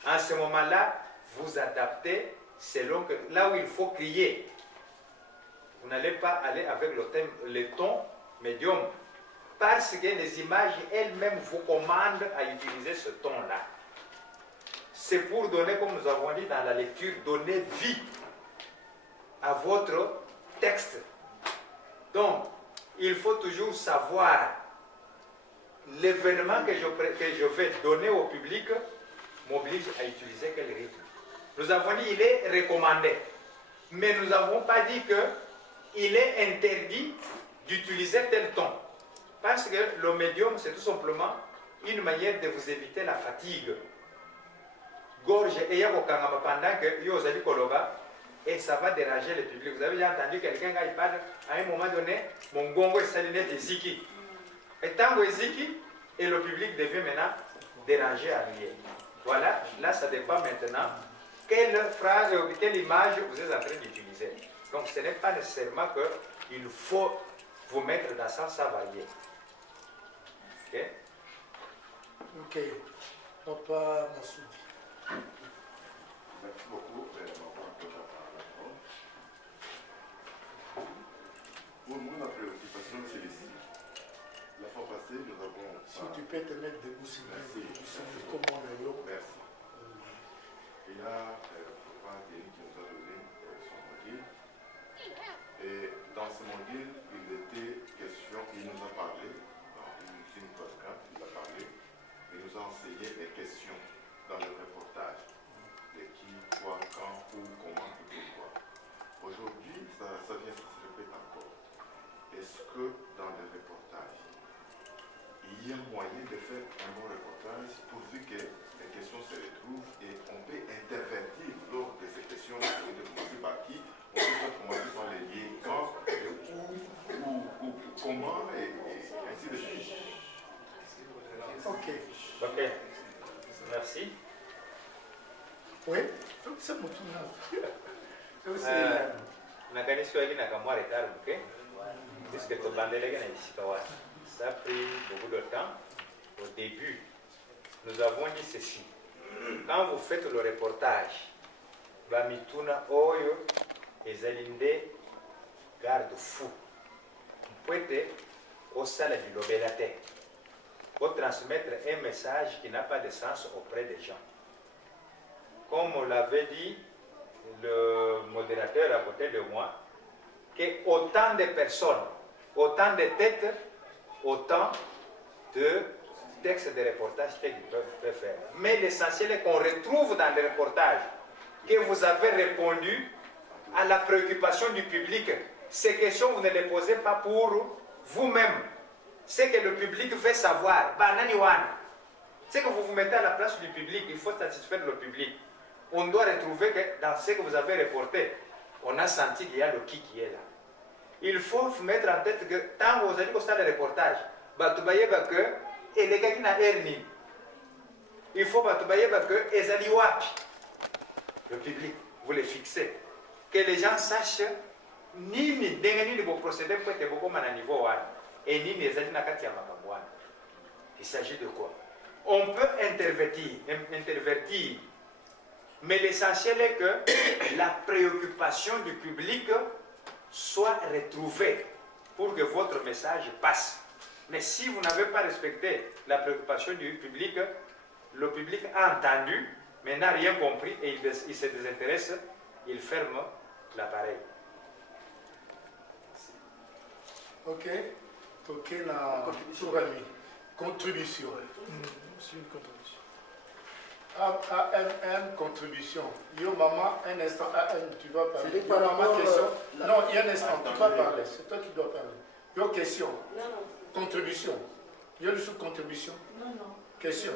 En ce moment-là, vous adaptez selon que, là où il faut crier. Vous n'allez pas aller avec le ton médium. Parce que les images elles-mêmes vous commandent à utiliser ce ton-là. C'est pour donner, comme nous avons dit dans la lecture, donner vie à votre texte. Donc, il faut toujours savoir l'événement que je vais donner au public m'oblige à utiliser quel rythme. Nous avons dit qu'il est recommandé, mais nous n'avons pas dit qu'il est interdit d'utiliser tel ton. Parce que le médium, c'est tout simplement une manière de vous éviter la fatigue. Gorge et Yakokangama pendant que Yosali Koloba, et ça va déranger le public. Vous avez déjà entendu quelqu'un qui parle à un moment donné, mon gongo est saliné de ziki. Et tango eziki, et le public devient maintenant dérangé à lire. Voilà, là ça dépend maintenant quelle phrase ou quelle image vous êtes en train d'utiliser. Donc ce n'est pas nécessairement qu'il faut vous mettre dans ça, ça varier. Ok? Ok. Papa Massoudi. Merci beaucoup. Pour moi, la préoccupation, c'est ici. La fois passée, nous avons... Si tu peux te mettre debout, s'il vous plaît. Merci. Il y a Papa Denis qui nous a donné son module. Et dans ce module, il était question, il nous a parlé, dans une podcast, il a parlé, il nous a enseigné des questions dans le reportage. De qui, quoi, quand, où, comment, et pourquoi. Aujourd'hui, ça vient, ça se répète encore. Est-ce que dans le reportage, il y a moyen de faire un bon reportage pourvu que les questions se retrouvent et on peut intervertir lors de ces questions, on peut commencer par qui, on peut commencer par les liens, quand, où, comment, et ainsi de suite. Ok. Ok. Merci. Oui, c'est mon tour. Nakanisi wagi nakamwa retard, ok? Puisque tu bandelege na isikawa. Ça a pris beaucoup de temps. Au début, nous avons dit ceci. Quand vous faites le reportage, Bamituna Oyo et Zalinde garde-fou. Vous pouvez au salle du lobelate pour transmettre un message qui n'a pas de sens auprès des gens. Comme on l'avait dit, le modérateur à côté de moi, que autant de personnes, autant de têtes, autant de textes de reportage qu'ils peuvent faire. Mais l'essentiel est qu'on retrouve dans les reportages que vous avez répondu à la préoccupation du public. Ces questions, vous ne les posez pas pour vous-même. C'est que le public veut savoir. C'est que vous vous mettez à la place du public, il faut satisfaire le public. On doit retrouver que dans ce que vous avez reporté, on a senti qu'il y a le qui est là. Il faut vous mettre en tête que tant que vous avez constat le reportage, il faut que Ezali Wapi, le public, vous les fixez. Que les gens sachent ni vos procédés pour être beaucoup à niveau et ni Ezali Nakatia Makambouane. Il s'agit de quoi? On peut intervertir, mais l'essentiel est que la préoccupation du public soit retrouvée pour que votre message passe. Mais si vous n'avez pas respecté la préoccupation du public, le public a entendu, mais n'a rien compris et il se désintéresse, il ferme l'appareil. Ok. Ok, la contribution. C'est une contribution. AMM contribution. Yo maman, un instant, tu vas parler. C'est par rapport à question. Non, il y a un instant, tu vas parler. C'est toi qui dois parler. Yo question. Contribution. Yo le sous-contribution. Non. Question.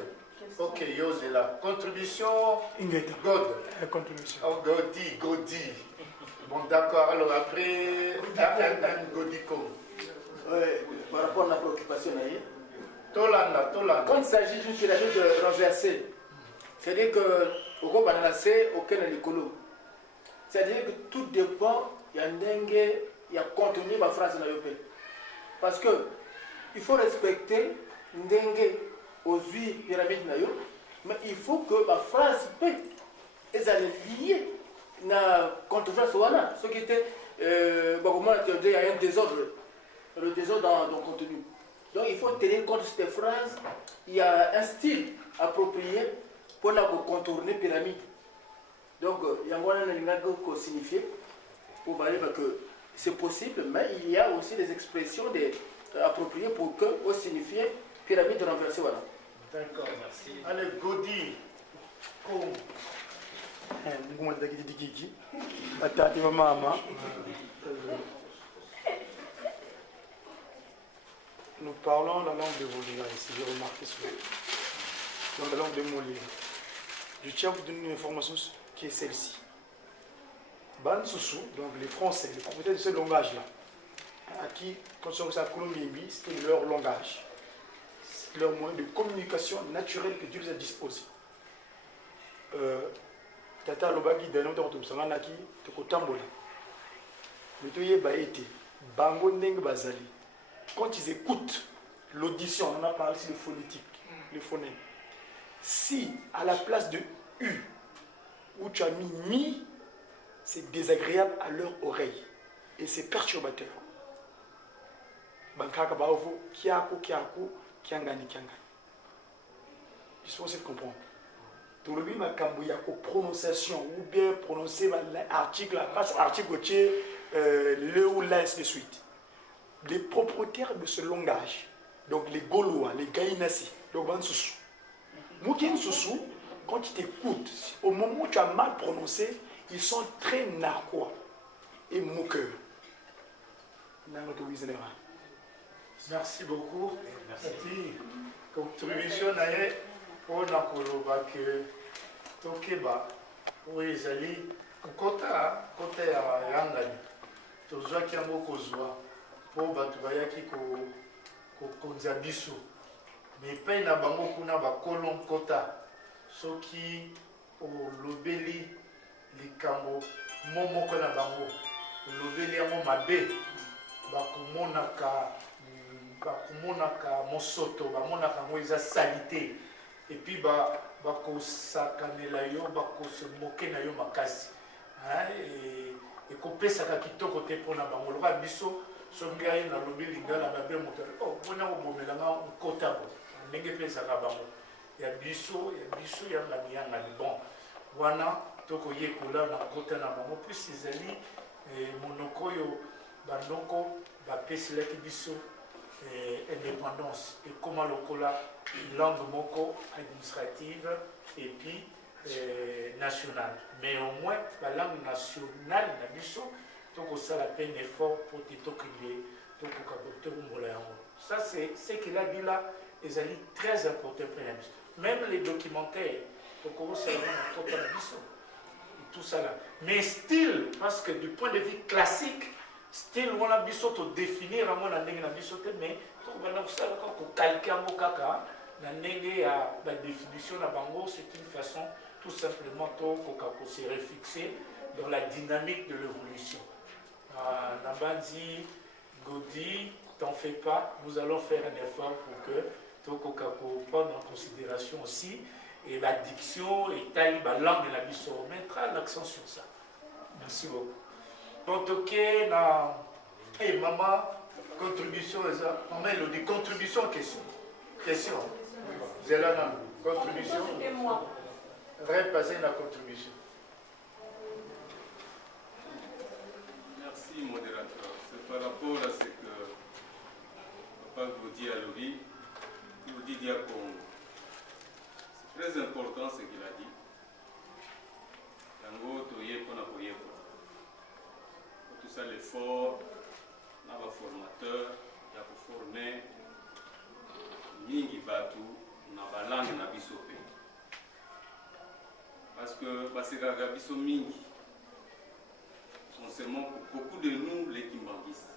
Ok, yo c'est là. Contribution. God. Contribution. Oh, Godi. Bon, d'accord. Alors après, AMM Godicom. Oui, par rapport à la préoccupation, Tolanda. Quand il s'agit d'une pyramide renversée, c'est-à-dire que au groupe bananacé, aucun est l'écolo. C'est-à-dire que tout dépend, il y a dengue, il y a contenu ma phrase dans l'OP. Parce que il faut respecter dengue aux 8 pyramides, mais il faut que ma phrase peut être liée à la controverse. Ce qui était, il y a un désordre. Le désordre dans le contenu. Donc il faut tenir compte de cette phrase. Il y a un style approprié pour la contourner pyramide. Donc il y a un signifié pour dire que c'est possible, mais il y a aussi des expressions appropriées pour que on signifie pyramide renversée. Voilà. D'accord. Merci. Allez, Godi. Nous parlons la langue de Volga ici, j'ai remarqué cela. Donc la langue de Molière. Je tiens à vous donner une information qui est celle-ci. Ban Soussou, donc les Français, les propriétaires de ce langage-là, à qui, quand on s'est Colombie, c'était leur langage. leur moyen de communication naturelle que Dieu les a disposés. Tata Lobaki, d'un autre temps, ça m'a dit, tu peux tambola. Mais tu y es été. Bango Neng Bazali. Quand ils écoutent l'audition, on en a parlé ici de phonétique, le phonème. Si à la place de U, où tu as mis mi, c'est désagréable à leur oreille et c'est perturbateur. Bankaka Baovo, Kiako, Kiangani. Je suis censé comprendre. Tout le monde a prononciation ou bien prononcer l'article, le ou la, ainsi de suite. Les propriétaires de ce langage, donc les Gaulois, les Gaïnassi, donc Bansusu. Moukien Soussou, quand tu t'écoutes, au moment où tu as mal prononcé, ils sont très narquois et moqueurs. Merci beaucoup. Merci. Contribution naye pour nakoloba que tokeba oyo ezali kota ya yangani tozwaki yango kozwa mpo bato bayaki kokonza biso me epai na bango kuna bakolo nkota soki olobeli likambo moko na bango olobeli yango mabe bakomonaka mosoto bamonaka yango eza salite epuis bakosakanela yo bakosemoke na yo makasi ekopesaka kitoko te mpona bango loka biso so ngai nalobi lingala mabe moto mpona kobomelanga nkota bo ndenge mpe ezaka bango ya biso yangani bon wana tokoyekola na nkota na bango plus ezali monoko oyo bandoko bapeselaki biso indépendance ekoma lokola langue moko administrative et puis nationale mais au moins la langue nationale na biso tokosala pe un effort pour te tokende tokoka kotombola yango ça c'est ce qu'il a dit là ezali très important pour la biso même les documentaires tokosala na kota na biso et tout ça là mais style parce que du point de vue classique style wana biso to définir yango na ndenge na biso te mais tokobanda kosala kaka kokalke yango kaka na ndenge ya badéfinition na bango c'est une façon tout simplement tokoka se refixer dans la dynamique de l'évolution. Nabandi Godi, t'en fais pas, nous allons faire un effort pour que tokoka prendre en considération aussi et la diction et taille la langue de la biso. On mettra l'accent sur ça. Merci beaucoup. Donc, na et maman contribution maman elle dit contribution question vous allez là contribution repasser la contribution. Merci modérateur. C'est par rapport à ce que Papa Gaudi a dit, Gaudi Diakon. C'est très important ce qu'il a dit. Tango toye kona koyeko. Tout ça l'effort, na ba formateur, ya ko former mingi batu na ba langue na biso pe. Parce que baseka biso mingi. On se moque beaucoup de nous les Kimbanguistes.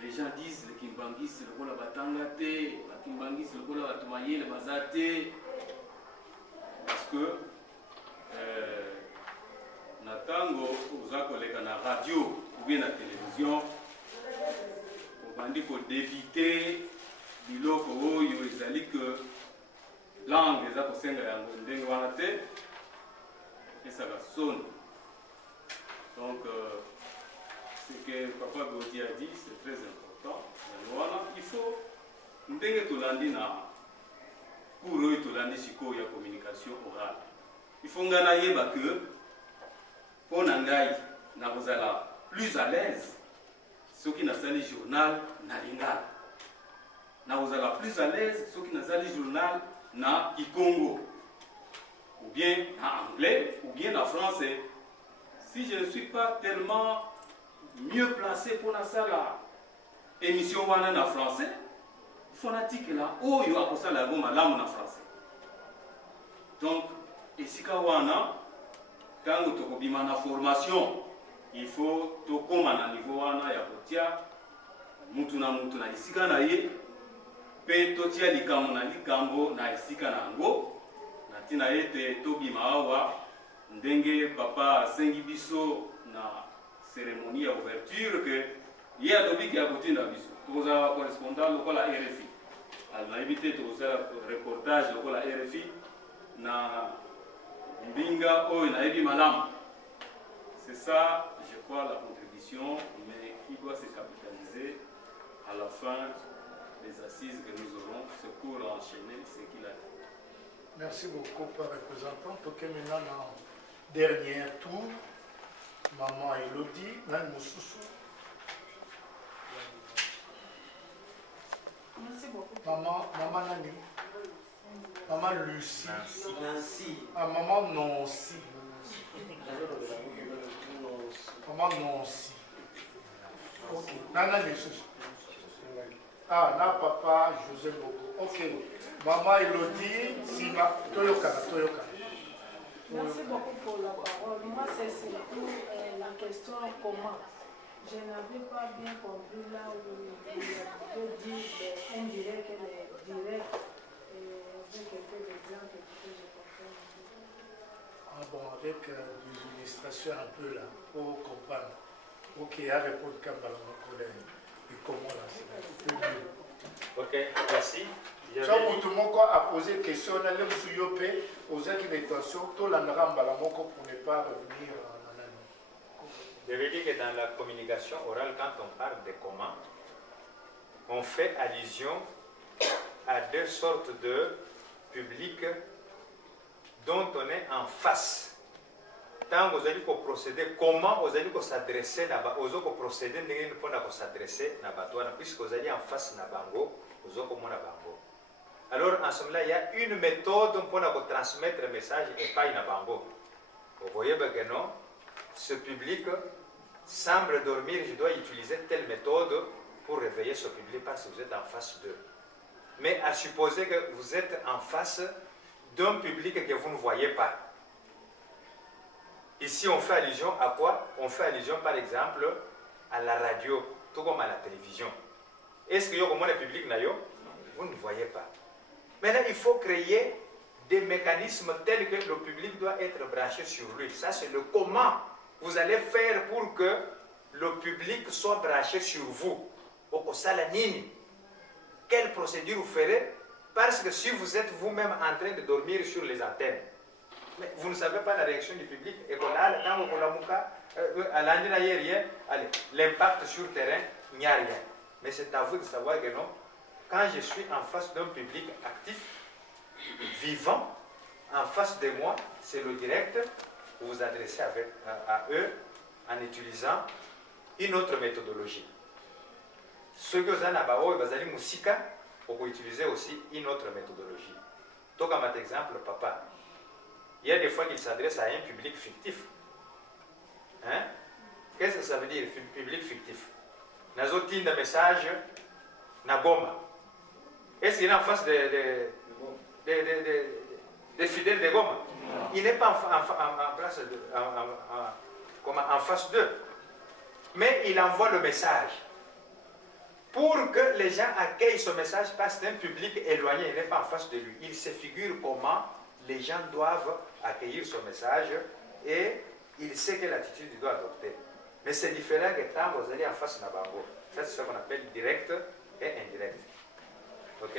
Les gens disent les Kimbanguistes c'est le rôle à Batangate, les Kimbanguistes c'est le rôle à Batumaye, les Bazate. Parce que Natango, aux collègues à la radio ou bien à la télévision, on dit qu'il faut d'éviter du lot où il y a que langue des aposenga yango et ça va sonner. Donc, ce que Papa Gaudi a dit, c'est très important. Voilà, il faut, ndenge tolandi na cours tolandi siko ya communication orale. Il faut ngana yeba que pour nangai na bozala plus à l'aise ceux qui nasali journal na lingala. Na bozala plus à l'aise ceux qui nasali journal na Kikongo ou bien en anglais ou bien en français. Si je ne suis pas tellement mieux placé pour la salle émission en français, il faut que là, oh, il y a ça la gomme en français. Donc, ici quand quand tu as formation, il faut que tu aies un niveau ya kotia mutuna ici quand mpe totia likambo na likambo na esika na yango na ntina ete tobima awa ndenge papa asengi biso na cérémonie ya ouverture ke ye alobiki ya kotinda biso tokozala bacorrespondant lokola RFI nayebi te tokozala reportage lokola RFI na mbinga oyo nayebi malamu. C'est ça, je crois, la contribution, mais qui doit se capitaliser à la fin des assises que nous aurons, c'est pour enchaîner ce qu'il a dit. Merci beaucoup, Père représentant. Donc maintenant, dans le dernier tour, Maman Elodie, Nan Moussoussou. Merci beaucoup. Maman Nani. Maman Lucie. Nancy. Ah, Maman Nancy. Maman Nancy. Ok. Nana Lucie. Ah, là, Papa José Boko. Ok. Maman Elodie, Sima, Toyokana. Merci beaucoup pour la parole. Moi, c'est surtout la question comment. Je n'avais pas bien compris là où il peut dire indirect et direct. Avec quelques exemples que je comprends. Ah bon, avec des illustrations un peu là, pour comprendre. Ok, à répondre comme mon collègue. Et comment là, c'est mieux. Ok, merci. Tout le monde a posé une question, on a l'air de Yopé, aux intentions, tout l'anramba la moko pour ne pas revenir en année. Je veux dire que dans la communication orale, quand on parle de comment, on fait allusion à deux sortes de publics dont on est en face. Tant vous allez procéder, comment vous allez s'adresser là-bas, vous allez procéder pour s'adresser là-bas, puisque vous allez en face là-bango, vous allez comment là-bango. Alors en ce moment-là, il y a une méthode pour transmettre le message et pas une bango. Vous voyez que non, ce public semble dormir, je dois utiliser telle méthode pour réveiller ce public parce que vous êtes en face d'eux. Mais à supposer que vous êtes en face d'un public que vous ne voyez pas. Ici, on fait allusion à quoi? On fait allusion, par exemple, à la radio, tout comme à la télévision. Est-ce qu'il y a comment le public n'a yo? Vous ne voyez pas. Maintenant, il faut créer des mécanismes tels que le public doit être branché sur lui. Ça, c'est le comment vous allez faire pour que le public soit branché sur vous. Quelle procédure vous ferez? Parce que si vous êtes vous-même en train de dormir sur les antennes, mais vous ne savez pas la réaction du public, et l'impact sur le terrain, il n'y a rien. Mais c'est à vous de savoir que non, quand je suis en face d'un public actif, vivant, en face de moi, c'est le direct, vous vous adressez à eux en utilisant une autre méthodologie. Ceux que vous avez musica, vous pouvez utiliser aussi une autre méthodologie. Donc, comme exemple, papa, il y a des fois qu'il s'adresse à un public fictif. Hein? Qu'est-ce que ça veut dire, public fictif? Nazotin de message, Nagoma. Est-ce qu'il est en face des fidèles de Goma? Il n'est pas en face d'eux. Mais il envoie le message. Pour que les gens accueillent ce message, parce que c'est un public éloigné, il n'est pas en face de lui. Il se figure comment les gens doivent accueillir ce message et il sait quelle attitude il doit adopter. Mais c'est différent que quand vous allez en face de Nabango. Ça, c'est ce qu'on appelle direct et indirect. Ok?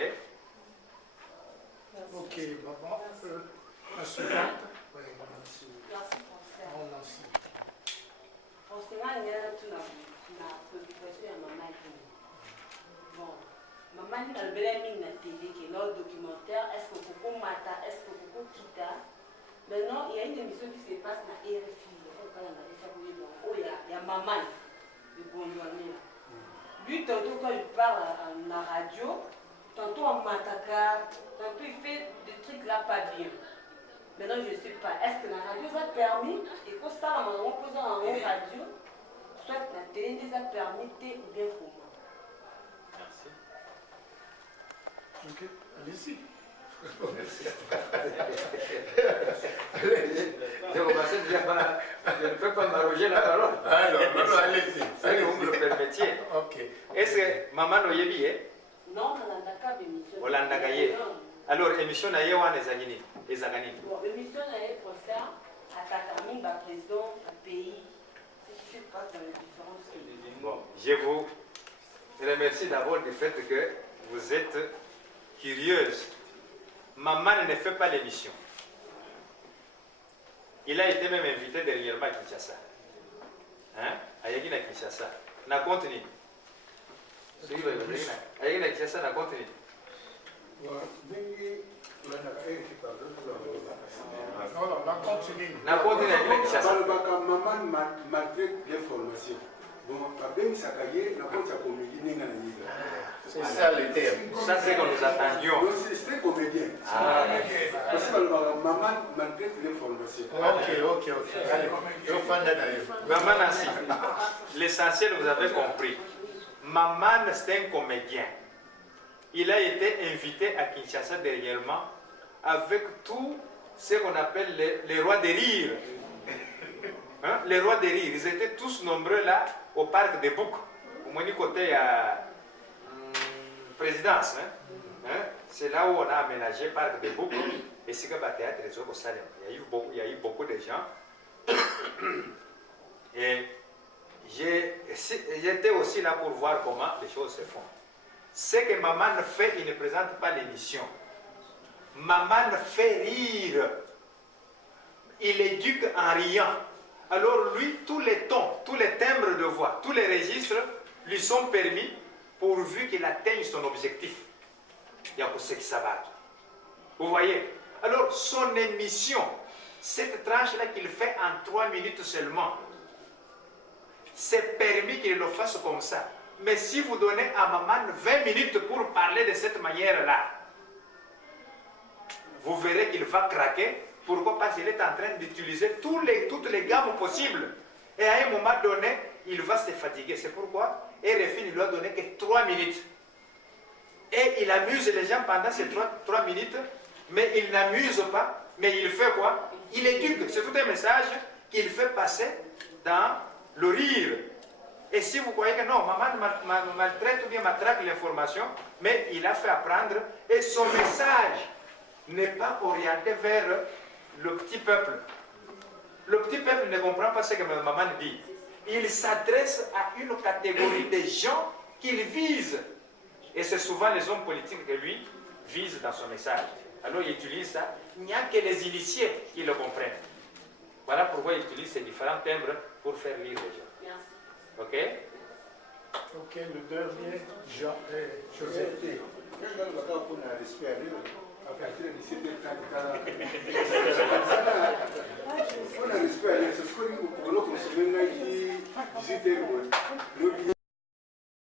Ok, maman. La suivante. Oui, Merci. Concernant la préoccupation de maman, bon, maman dit dans le bel na télé que leur documentaire, est-ce que Coco Mata, est-ce que Coco Kita. Maintenant, il y a une émission qui se passe dans RFI. Il y a maman de Bondouane. Lui, tantôt quand il parle à la radio, tantôt en Mataka, tantôt il fait des trucs là pas bien. Maintenant, je ne sais pas, est-ce que la radio vous a permis, et que ça, on pose en radio, soit la télé les a permis, ou bien comment? Merci. Ok, allez-y. Je ne peux pas m'arroger la parole. Alors, allez-y. Si vous me le permettiez. Ok. Est-ce que maman Oyebi, Non, nalandaka émission. Olandaka ye. Alors émission na ye wana ezagini. Ezagani. Bon, émission na ye concerne attaquer le président du pays. C'est ce qui se passe dans les différentes pays. Bon, je vous remercie d'abord du fait que vous êtes curieuse. Maman ne fait pas l'émission. Il a été même invité dernièrement à Kinshasa. Hein? À Yagina Kinshasa. Na continue. À Yagina Kinshasa, na continue. Na continue à Yagina Kinshasa. Maman malgré l'information. C'est ça le terme. Ça, c'est que nous attendions. C'était comédien. Parce que maman malgré l'information. Ok. Allez, Maman Nancy, l'essentiel, vous avez compris. Maman, c'est un comédien. Il a été invité à Kinshasa dernièrement avec tout ce qu'on appelle les rois des rires. Hein? Les rois des rires, ils étaient tous nombreux là au parc des Boucs. Au moins du côté à présidence. Hein? C'est là où on a aménagé le parc des Boucs. Et c'est comme le théâtre des Oko Salem. Il y a eu beaucoup de gens. Et j'étais aussi là pour voir comment les choses se font. Ce que maman fait, il ne présente pas l'émission. Maman fait rire. Il éduque en riant. Alors lui, tous les tons, tous les timbres de voix, tous les registres lui sont permis pourvu qu'il atteigne son objectif. Vous voyez? Alors son émission, cette tranche-là qu'il fait en 3 minutes seulement, c'est permis qu'il le fasse comme ça. Mais si vous donnez à maman 20 minutes pour parler de cette manière-là, vous verrez qu'il va craquer. Pourquoi? Parce qu'il est en train d'utiliser toutes les gammes possibles. Et à un moment donné, il va se fatiguer. C'est pourquoi RFI ne lui a donné que 3 minutes. Et il amuse les gens pendant ces 3 minutes, mais il n'amuse pas. Mais il fait quoi? Il éduque. C'est tout un message qu'il fait passer dans le rire. Et si vous croyez que non, maman maltraite ou bien matraque l'information, mais il a fait apprendre. Et son message n'est pas orienté vers le petit peuple. Le petit peuple ne comprend pas ce que maman dit. Il s'adresse à une catégorie de gens qu'il vise. Et c'est souvent les hommes politiques que lui vise dans son message. Alors il utilise ça. Il n'y a que les initiés qui le comprennent. Voilà pourquoi il utilise ces différents timbres pour faire lire les gens. Merci. Ok? Ok, le dernier, José. À partir de 17h30, on a respect, c'est ce qu'on dit, on a consommé 18h.